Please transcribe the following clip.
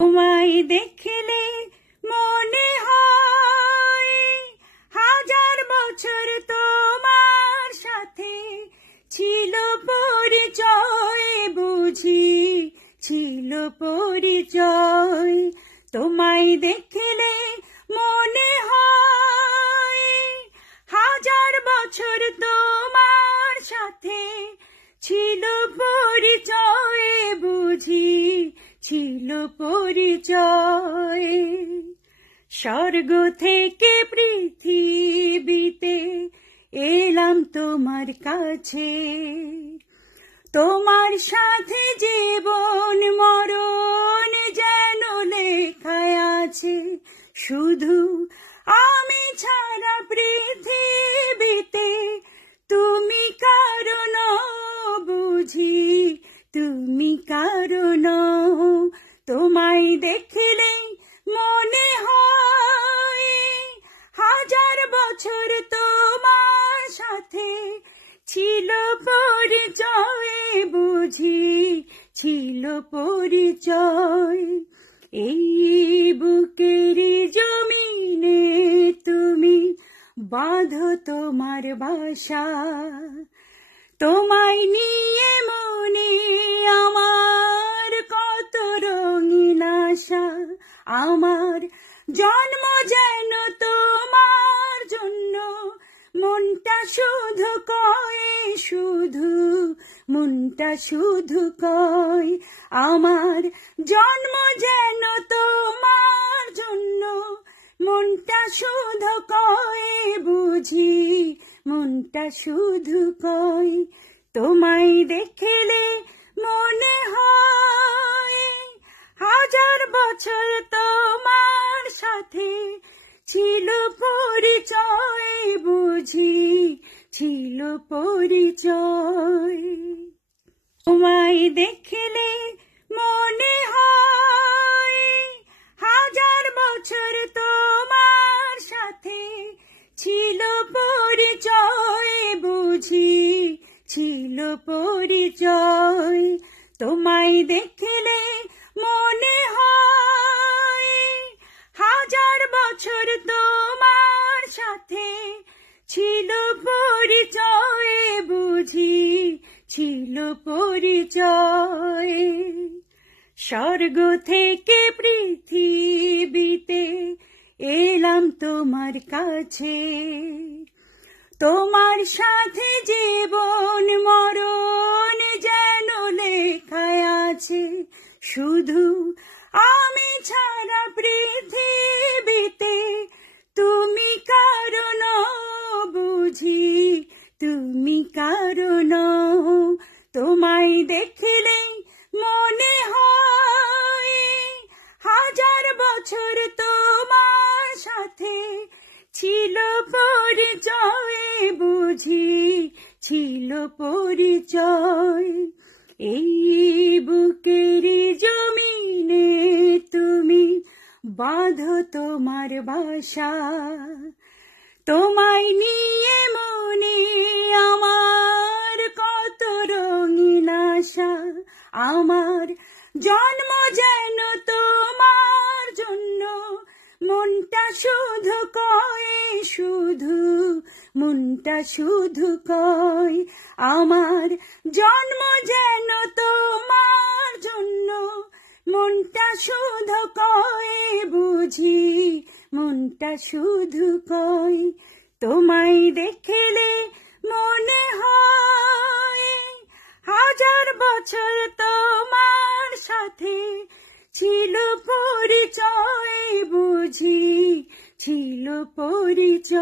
তোমায় দেখলে মনে হয় হাজার বছর তোমার সাথে ছিল পরিচয়, বুঝি ছিল পরিচয়। তোমায় দেখলে মনে হয় হাজার বছর তোমার সাথে ছিল পরিচয়, বুঝি ছিল পরিচয়। স্বর্গ থেকে পৃথিবীতে এলাম তোমার কাছে, তোমার সাথে জীবন মরণ যেন লেখায় আছে। শুধু আমি ছাড়া পৃথিবীতে তুমি কারণ, বুঝি তুমি কারণ। তোমায় দেখলে মনে হয় হাজার বছর তোমার সাথে ছিল পরিচয়, বুঝি ছিল পরিচয়। এই বুকের জমিনে তুমি বাঁধো তোমার বাসা, তোমায় নিয়ে মনে আমার কত রঙিন আশা। আমার জন্ম যেন তোমার জন্য, মনটা শুধু কয়, শুধু মনটা শুধু কয়। আমার জন্ম যেন তোমার জন্য, মনটা শুধু কয়, বুঝি মনটা শুধু কয়। তোমায় দেখলে মনে হয় হাজার বছর তোমার সাথে ছিল পরিচয়, বুঝি ছিল পরিচয়। তোমায় দেখলে মনে হয় হাজার বছর তোমার সাথে ছিল পরিচয়, বুঝি ছিল পরিচয়। তোমায় দেখলে মনে হয় হাজার বছর তোমার সাথে ছিল পরিচয়, বুঝি ছিল পরিচয়। স্বর্গ থেকে পৃথিবীতে এলাম তোমার কাছে, তোমার সাথে জীবন মরণ যেন লেখায় আছে। শুধু আমি ছাড়া পৃথিবীতে তুমি কারণ, বুঝি তুমি কারণ। তোমায় দেখলে মনে হয় হাজার বছর তোমার সাথে ছিল পরিচয়, বুঝি ছিল পরিচয়। এই বুকের জমিনে তুমি বাঁধো তোমার বাসা, তোমায় নিয়ে মনে আমার কত রঙিন আশা। আমার জন্ম যেন তোমার জন্য, মনটা শুধু কয়, শুধু মনটা শুধু কয়। আমার জন্ম যেন তোমার জন্য, মনটা শুধু কয়, বুঝি মনটা শুধু কয়। তোমায় দেখলে মনে হয় হাজার বছর তোমার সাথে ছিল পরিচয়, বুঝি ছিল পরিচয়।